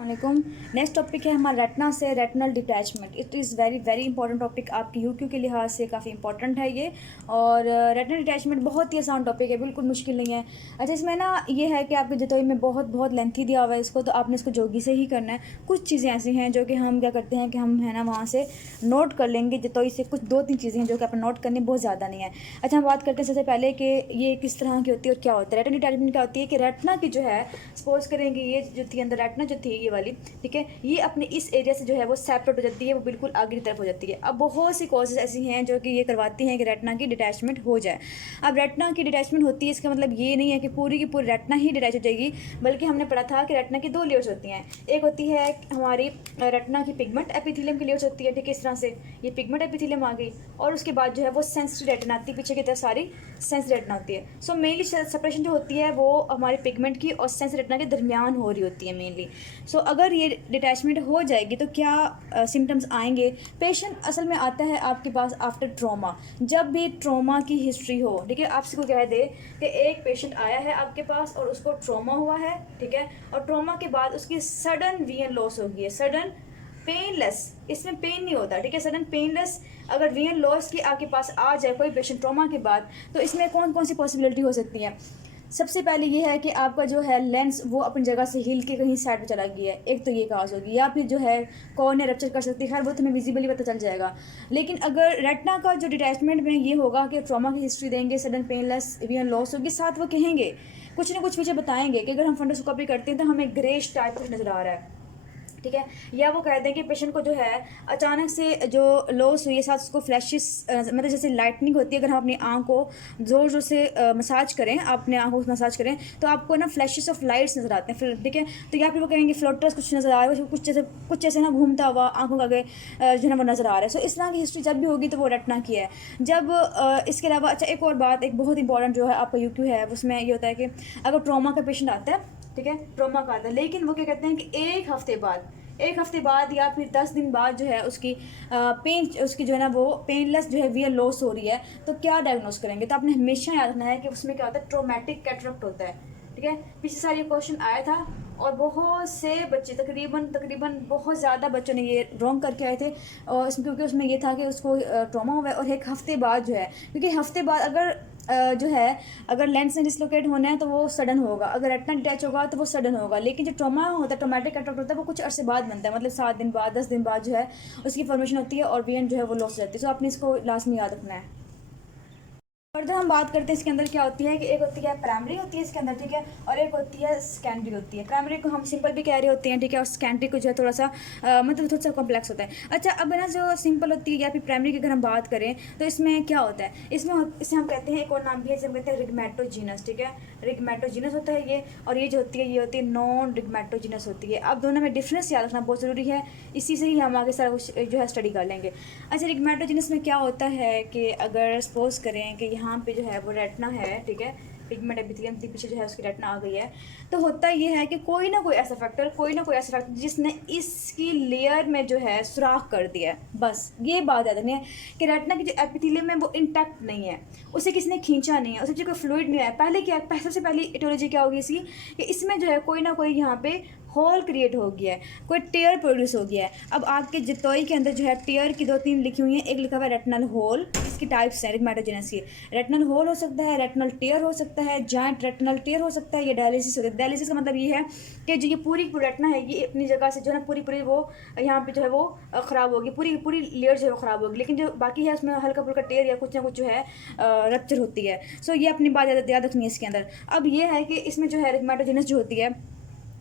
वालेकुम। Next topic है हमारा रेटना से retinal detachment. It is very very important topic, आपकी यूक्यू के लिहाज से काफ़ी इंपॉर्टेंट है ये। और रेटनल डिटैचमेंट बहुत ही आसान टॉपिक है, बिल्कुल मुश्किल नहीं है। अच्छा, इसमें ना ये है कि आपके जतोई में बहुत बहुत लेंथी दिया हुआ है इसको, तो आपने इसको जोगी से ही करना है। कुछ चीज़ें ऐसी हैं जो कि हम क्या करते हैं कि हम है ना वहाँ से नोट कर लेंगे जतोई से। कुछ दो तीन चीज़ें हैं जो कि आपने नोट करनी, बहुत ज़्यादा नहीं है। अच्छा, हम बात करते हैं सबसे पहले कि ये किस तरह की होती है और क्या होता है। रेटनल डिटैचमेंट क्या होती है कि रेटना की जो है, सपोज करेंगे ये जो थी अंदर रेटना जो थी ये वाली, ठीक है, ये अपने इस एरिया से जो है वो सेपरेट हो जाती है, वो बिल्कुल आगे की तरफ हो जाती है। अब बहुत सी कॉजेज ऐसी हैं जो कि ये करवाती हैं कि रेटना की डिटैचमेंट हो जाए। अब रेटना की डिटैचमेंट होती है, इसका मतलब ये नहीं है कि पूरी की पूरी रेटना ही डिटैच हो जाएगी, बल्कि हमने पढ़ा था कि रेटना की दो लेयर्स होती हैं। एक होती है हमारी रेटना की पिगमेंट एपिथेलियम की लेयर्स होती है, ठीक है, इस तरह से ये पिगमेंट एपिथेलियम आ गई, और उसके बाद जो है वो सेंसिटिव रेटिना आती है, पीछे की तरफ सारी सेंसिटिव रेटिना होती है। सो मेनली सेपरेशन जो होती है वो हमारे पिगमेंट की और सेंसिटिव रेटिना के दरमियान हो रही होती है मेनली। सो अगर ये डिटैचमेंट हो जाएगी तो क्या सिम्टम्स आएंगे। पेशेंट असल में आता है आपके पास आफ्टर ट्रॉमा, जब भी ट्रॉमा की हिस्ट्री हो, ठीक है। आपसे को कह दे कि एक पेशेंट आया है आपके पास और उसको ट्रॉमा हुआ है, ठीक है, और ट्रॉमा के बाद उसकी सडन वीएन लॉस हो गई है, सडन पेनलेस, इसमें पेन नहीं होता, ठीक है, सडन पेनलेस। अगर वीएन लॉस की आपके पास आ जाए कोई पेशेंट ट्रॉमा के बाद, तो इसमें कौन कौन सी पॉसिबिलिटी हो सकती है। सबसे पहले ये है कि आपका जो है लेंस वो अपनी जगह से हिल के कहीं साइड पे चला गया है, एक तो ये काज होगी, या फिर जो है कॉर्निया रप्चर कर सकती है, खैर वो तुम्हें विजिबली पता चल जाएगा। लेकिन अगर रेटना का जो डिटैचमेंट में ये होगा कि ट्रॉमा की हिस्ट्री देंगे, सडन पेनलेस वीएन लॉस होगी, साथ वो कहेंगे कुछ ना कुछ पीछे बताएंगे कि अगर हम फंडोस्कोपी करते हैं तो हमें ग्रेश टाइप कुछ नज़र आ रहा है, ठीक है, या वो कह दें कि पेशेंट को जो है अचानक से जो लॉस हुई है साथ उसको फ्लैशेस, मतलब जैसे लाइटनिंग होती है, अगर हम अपनी आँख को ज़ोर ज़ोर से मसाज करें, अपने आँखों को मसाज करें, तो आपको ना फ्लैशेस ऑफ लाइट्स नज़र आते हैं फिर, ठीक है। तो या फिर वो कहेंगे फ्लोटर्स कुछ नज़र आ रहा है, कुछ जैसे ना घूमता हुआ आँखों के आगे जो है ना वो नज़र आ रहा है। सो इस तरह की हिस्ट्री जब भी होगी तो वो रेटना की है। जब इसके अलावा अच्छा एक और बात, एक बहुत इंपॉर्टेंट जो है आपका यूक्यू है, उसमें ये होता है कि अगर ट्रॉमा का पेशेंट आता है, ठीक है, ट्रॉमा का आता है, लेकिन वो क्या कहते हैं कि एक हफ्ते बाद या फिर 10 दिन बाद जो है उसकी पेन, उसकी जो है ना वो पेनलेस जो है वीयर लॉस हो रही है, तो क्या डायग्नोस करेंगे। तो आपने हमेशा याद रखना है कि उसमें क्या होता है, ट्रोमेटिक कैटरेक्ट होता है, ठीक है। पिछले साल ये क्वेश्चन आया था और बहुत से बच्चे, तकरीबन तकरीबन बहुत ज़्यादा बच्चों ने ये रॉन्ग करके आए थे, और इसमें क्योंकि उसमें ये था कि उसको ट्रॉमा हुआ है और एक हफ्ते बाद जो है, क्योंकि हफ्ते बाद अगर जो है अगर लेंस में डिसलोकेट होना है तो वो सडन होगा, अगर रेटिना डिटैच होगा तो वो सडन होगा। लेकिन जो ट्रॉमा होता है, ट्रोमेटिक अटैक होता है, वो कुछ अरसे बाद बनता है, मतलब 7 दिन बाद 10 दिन बाद जो है उसकी फॉर्मेशन होती है और वीएन जो है वो लॉस हो जाती है। सो आपने इसको लास्ट में याद रखना है। फर्दर हम बात करते हैं इसके अंदर क्या होती है कि एक होती है प्राइमरी होती है इसके अंदर, ठीक है, और एक होती है सेकेंडरी होती है। प्राइमरी को हम सिंपल भी कह रहे होते हैं, ठीक है, और सेकेंडरी को जो है थोड़ा सा मतलब थोड़ा सा कॉम्प्लेक्स होता है। अच्छा, अब ना जो सिंपल होती है या फिर प्राइमरी की अगर हम बात करें तो इसमें क्या होता है, इसे हम कहते हैं, एक और नाम भी है जिसे हम कहते हैं रिग्मेटोजीनस, ठीक है, रिग्मेटोजीनस होता है ये, और ये जो होती है ये होती है नॉन रिग्मेटोजीनस होती है। अब दोनों में डिफरेंस याद रखना बहुत ज़रूरी है, इसी से ही हम आगे सारा कुछ जो है स्टडी कर लेंगे। अच्छा, रिग्मेटोजीनस में क्या होता है कि अगर सपोज करें कि यहाँ पे जो है वो रेटना है, ठीक है, पिगमेंट एपिथेलियम के पीछे जो है उसकी रेटना आ गई है, तो होता ये है कि कोई ना कोई ऐसा फैक्टर जिसने इसकी लेयर में जो है सुराख कर दिया है। बस ये बात याद रखनी है कि रेटना की जो एपिथेलियम है वो इंटैक्ट नहीं है, उसे किसी ने खींचा नहीं है, उसे कोई फ्लूइड नहीं आया। पहले क्या, सबसे पहली इटियोलॉजी क्या होगी इसकी कि इसमें जो है कोई ना कोई यहाँ पे होल क्रिएट हो गया है, कोई टेयर प्रोड्यूस हो गया है। अब आपके जितोई के अंदर जो है टेयर की 2-3 लिखी हुई हैं, एक लिखा हुआ है रेटनल होल, इसकी टाइप्स हैं रिग्मेटोजेनेस की। रेटनल होल हो सकता है, रेटनल टेयर हो सकता है, जॉइंट रेटनल टेयर हो सकता है, ये डायलिसिस हो सकता है। डायलिसिस का मतलब ये है कि जो ये पूरी रेटना है ये अपनी जगह से जो है ना पूरी वो यहाँ पे जो है वो ख़राब होगी, पूरी लेयर जो है वो ख़राब होगी, लेकिन जो बाकी है उसमें हल्का फुल्का टेयर या कुछ ना कुछ जो है रप्चर होती है। सो ये अपनी बात याद रखनी है इसके अंदर। अब ये है कि इसमें जो है रिग्मेटोजेनेस जो होती है,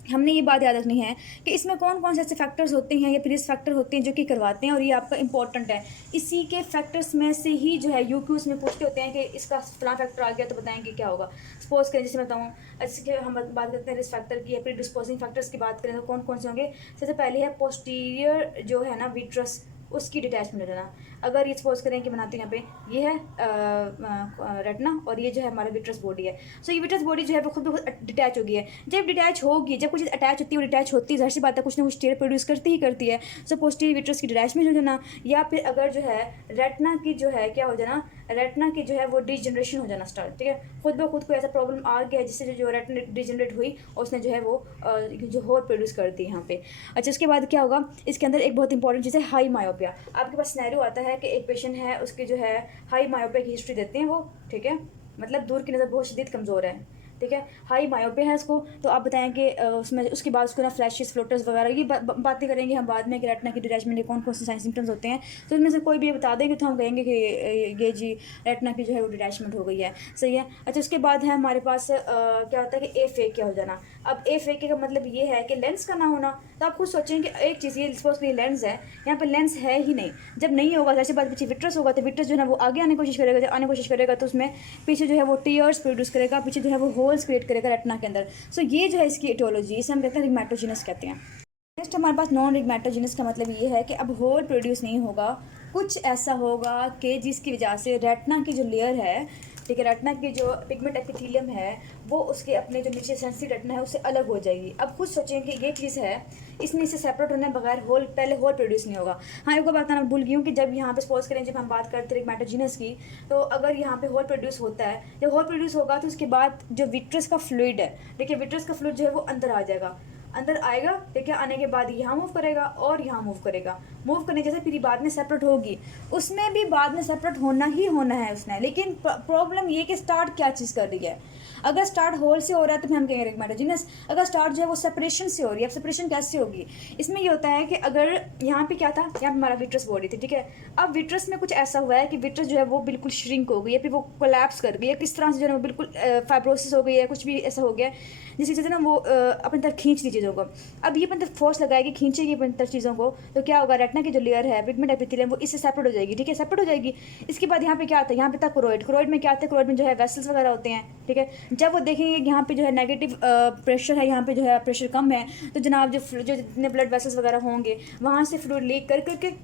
हमने ये बात याद रखनी है कि इसमें कौन कौन से ऐसे फैक्टर्स होते हैं या फिर इस फैक्टर होते हैं जो कि करवाते हैं, और ये आपका इंपॉर्टेंट है। इसी के फैक्टर्स में से ही जो है यूक्यूज में पूछते होते हैं कि इसका फला फैक्टर आ गया तो बताएंगे क्या होगा। सपोज करें, जैसे बताऊँ, इसके हम बात करते हैं रिस्क फैक्टर की या फिर डिस्पोजिंग फैक्टर्स की बात करें तो कौन कौन से होंगे। सबसे पहले है पोस्टीरियर जो है ना विट्रस, उसकी डिटैचमेंट हो जाना। अगर ये सपोज करें कि बनाते हैं यहाँ पे ये है रेटिना और ये जो है हमारा विट्रस बॉडी है। सो ये विट्रस बॉडी जो है वो खुद ब खुद डिटैच हो गई है। जब डिटैच होगी, जब कुछ चीज़ अटैच होती है वो डिटैच होती है, ज़ाहिर सी बात है कुछ ना कुछ टेयर प्रोड्यूस करती ही करती है। सो पोस्टीरियर विट्रस की डिटैचमेंट हो जाना, या फिर अगर जो है रेटिना की जो है क्या हो जाना, रेटिना की जो है वो डिजनरेशन हो जाना स्टार्ट, ठीक है। खुद ब खुद को ऐसा प्रॉब्लम आ गया जिससे जो रेटिना डिजनरेट हुई और उसने जो है वो जो होर प्रोड्यूस कर दी यहाँ पे। अच्छा, उसके बाद क्या होगा, इसके अंदर एक बहुत इंपॉर्टेंट चीज़ है हाई मायोपिया। आपके पास सिनेरियो आता है कि एक पेशेंट है, उसकी जो है हाई मायोपिया की हिस्ट्री देते हैं वो, ठीक है, मतलब दूर की नज़र बहुत शदीद कमज़ोर है, ठीक है, हाई मायोपिया है उसको। तो आप बताएं कि उसमें उसके बाद उसको ना फ्लैशेस फ्लोटर्स वगैरह ये बातें करेंगे हम बाद में कि रेटिना की डिटैचमेंट के कौन कौन से साइन सिम्टम्स होते हैं। तो इनमें से कोई भी बता देंगे तो हम कहेंगे कि ये जी रेटिना की जो है वो डिटैचमेंट हो गई है, सही है। अच्छा, उसके बाद है हमारे पास क्या होता है कि ए फेक क्या हो जाना। अब ए फेक का मतलब ये है कि लेंस का ना होना। तो आप खुद सोचें कि एक चीज़ ये सपोज ये लेंस है, यहाँ पर लेंस है ही नहीं। जब नहीं होगा जैसे बात पीछे विट्रस होगा तो विट्रस जो है वो आगे आने की कोशिश करेगा, जब आने की कोशिश करेगा तो उसमें पीछे जो है वो टीयर्स प्रोड्यूस करेगा, पीछे जो है वो होल्स क्रिएट करेगा रेटिना के अंदर। सो ये जो है इसकी एटियोलॉजी, इसे हम कहते हैं रिग्मेटोजेनस कहते हैं। नेक्स्ट हमारे पास नॉन रिग्मेटोजेनस का मतलब ये है कि अब होल प्रोड्यूस नहीं होगा, कुछ ऐसा होगा कि जिसकी वजह से रेटिना की जो लेयर है, ठीक है, रेटिना की जो पिगमेंट एपिथेलियम है वो उसके अपने जो नीचे सेंसिटिव रेटिना है उससे अलग हो जाएगी। अब खुद सोचें कि ये चीज़ है, इसमें इससे सेपरेट होने बगैर होल पहले होल प्रोड्यूस नहीं होगा। हाँ, एक बात बताना भूल गई हूँ कि जब यहाँ पे सपोज करें जब हम बात करते हैं रिग्मेटोजेनस की, तो अगर यहाँ पे होल प्रोड्यूस होता है, जब होल प्रोड्यूस होगा तो उसके बाद जो विट्रस का फ्लूइड है, देखिए विट्रस का फ्लूइड जो है वो अंदर आ जाएगा, अंदर आएगा, ठीक है, आने के बाद यहाँ मूव करेगा और यहाँ मूव करेगा, मूव करने जैसे फिर बाद में सेपरेट होगी, उसमें भी बाद में सेपरेट होना ही होना है उसने। लेकिन प्रॉब्लम ये कि स्टार्ट क्या चीज़ कर रही है। अगर स्टार्ट होल से हो रहा है तो हम कहेंगे रिग्मेटोजेनस, अगर स्टार्ट जो है वो सेपरेशन से हो रही है। अब सेपरेशन कैसे होगी, इसमें ये होता है कि अगर यहाँ पे क्या था, यहाँ पे हमारा विट्रस बॉडी थी, ठीक है, अब विट्रस में कुछ ऐसा हुआ है कि विट्रस जो है वो बिल्कुल श्रिंक हो गई है, फिर वो कोलैप्स कर गई है, किस तरह से जो है वो बिल्कुल फाइब्रोसिस हो गई है, कुछ भी ऐसा हो गया जिसकी वजह से ना वो अपनी तरफ खींच ली चीज़ों को। अब ये अपनी तरफ फोर्स लगाएगी, खींचेगी अपनी तरफ चीज़ों को, तो क्या होगा, रेटिना की जो लेयर है पिगमेंट एपिथेलियम वो इससे सेपरेट हो जाएगी, ठीक है, सेपरेट हो जाएगी। इसके बाद यहाँ पे क्या आता है, यहाँ पे था क्रोइड, क्रोइड में क्या आता है, क्रोइड में जो है वेसल्स वगैरह होते हैं, ठीक है। जब वो देखेंगे यहाँ पे जो है नेगेटिव प्रेशर है, यहाँ पे जो है प्रेशर कम है, तो जनाब जो जितने ब्लड वेसल्स वगैरह होंगे वहाँ से फ्लूइड लीक कर करके,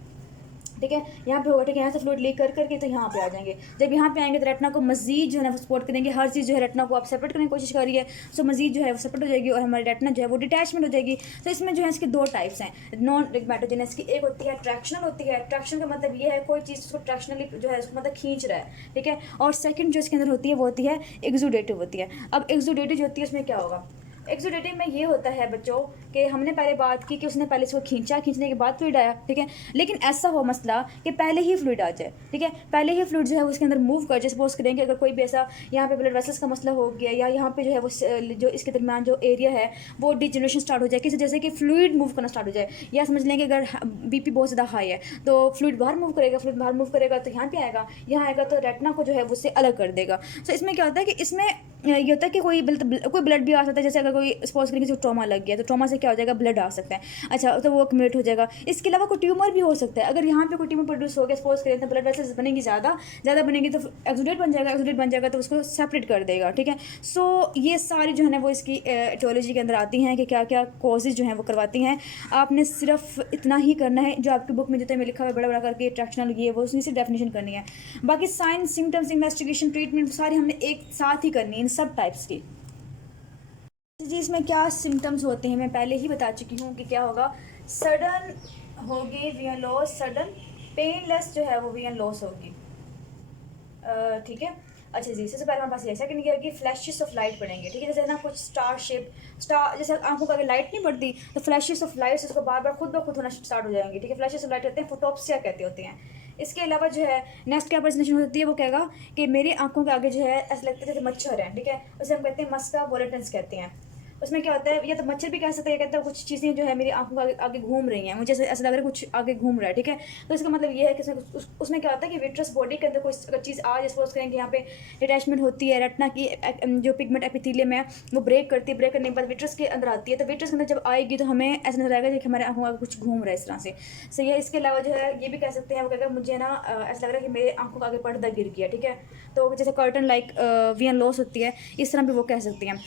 ठीक है, यहाँ पे होगा, ठीक है, यहाँ से फ्लूइड लीक कर करके तो यहाँ पे आ जाएंगे। जब यहाँ पे आएंगे तो रेटिना को मजीद जो है ना सपोर्ट करेंगे, हर चीज़ जो है रेटिना को आप सेपरेट करने की कोशिश कर रही है, सो मजीद जो है वो सेपरेट हो जाएगी और हमारी रेटिना जो है वो डिटैचमेंट हो जाएगी। तो इसमें जो है इसके दो टाइप्स हैं नॉन रिग्मेटोजेनस की। एक होती है ट्रैक्शनल होती है, ट्रैक्शन का मतलब ये है कोई चीज़ उसको ट्रैक्शनली जो है उसको मतलब खींच रहा है, ठीक है। और सेकेंड जो इसके अंदर होती है वो होती है एक्सुडेटिव होती है। अब एक्सुडेटिव जो होती है उसमें क्या होगा, एक्सुडेटिव में ये होता है बच्चों कि हमने पहले बात की कि उसने पहले इसको खींचा, खींचने के बाद फ्लूइड आया, ठीक है। लेकिन ऐसा हो मसला कि पहले ही फ्लूइड आ जाए, ठीक है, पहले ही फ्लूइड जो है उसके अंदर मूव कर जाए। सपोज करेंगे अगर कोई भी ऐसा यहाँ पे ब्लड वेसल्स का मसला हो गया या यहाँ पे जो है वो जो इसके दरमियान जो एरिया है वो डिजनरेशन स्टार्ट हो जाए, किसी जैसे कि फ्लूइड मूव करना स्टार्ट हो जाए, या समझ लेंगे अगर बीपी बहुत ज़्यादा हाई है तो फ्लूइड बाहर मूव करेगा, फ्लूइड बाहर मूव करेगा तो यहाँ पे आएगा, यहाँ आएगा तो रेटिना को जो है उससे अलग कर देगा। तो इसमें क्या होता है कि इसमें ये होता है कि कोई ब्लड भी आ सकता है, जैसे अगर कोई सपोज करेंगे जो ट्रॉमा लग गया तो ट्रॉमा से क्या हो जाएगा, ब्लड आ सकता है, अच्छा, तो वो एक्यूमुलेट हो जाएगा। इसके अलावा कोई ट्यूमर भी हो सकता है, अगर यहाँ पे कोई ट्यूमर प्रोड्यूस हो गया सपोज करें तो ब्लड वेसल्स बनेगी, ज़्यादा बनेगी तो एक्सुडेट बन जाएगा, एक्सुडेट बन जाएगा तो उसको सेपरेट कर देगा, ठीक है। सो ये सारी जो है ना वो इसकी एटियोलॉजी के अंदर आती हैं कि क्या क्या कॉजेज जो हैं वो करवाती हैं। आपने सिर्फ इतना ही करना है जो आपकी बुक में जो लिखा हुआ है बड़ा बड़ा करके ट्रैक्शनल ये वो उसमें से डेफिनेशन करनी है, बाकी साइन सिम्टम्स इन्वेस्टिगेशन ट्रीटमेंट सारी हमने एक साथ ही करनी है इन सब टाइप्स की। जी, इसमें क्या सिम्टम्स होते हैं मैं पहले ही बता चुकी हूँ कि क्या होगा, सडन होगी विजन लॉस, सडन पेनलेस जो है वो विजन लॉस होगी, ठीक है। अच्छा जी, सबसे पहले हमारे पास ये सेकंड ईयर की फ्लैशेस ऑफ लाइट पड़ेंगे, ठीक है, जैसे ना कुछ स्टार शेप स्टार जैसे आंखों का अगर लाइट नहीं पड़ती तो फ्लैशेस ऑफ लाइट उसको बार बार खुद ब खुद होना स्टार्ट हो जाएंगे, ठीक है। फ्लैशेस ऑफ लाइट होते हैं, फोटोप्सिया कहते होते हैं। इसके अलावा जो है नेक्स्ट क्या प्रेजेंटेशन होती है वो कहेगा कि मेरी आंखों के आगे जो है ऐसा लगता है जैसे मच्छर है, ठीक है, उसे हम कहते हैं मस्का वोलेटेंस कहते हैं। उसमें क्या होता है, या तो मच्छर भी कह सकते हैं, कहते हैं कुछ चीज़ें जो है मेरी आंखों के आगे घूम रही हैं, मुझे ऐसा लग रहा है कुछ आगे घूम रहा है, ठीक है। तो इसका मतलब ये है कि उसमें क्या होता है कि विट्रस बॉडी के अंदर कोई अगर चीज़ आ जाए, सपोज करें कि यहाँ पे डिटैचमेंट होती है, रेटिना की जो पिगमेंट एपिथेलियम है वो ब्रेक करती है, ब्रेक करने के बाद विट्रस के अंदर आती है, तो विट्रस के अंदर जब आएगी तो हमें ऐसा नजर आएगा कि हमारे आंखों का कुछ घूम रहा है इस तरह से, सही है। इसके अलावा जो है ये भी कह सकते हैं वो कहकर मुझे ना ऐसा लग रहा है कि मेरे आंखों का आगे पर्दा गिर गया, ठीक है, तो जैसे कर्टन लाइक विजन लॉस होती है, इस तरह भी वो कह सकते हैं।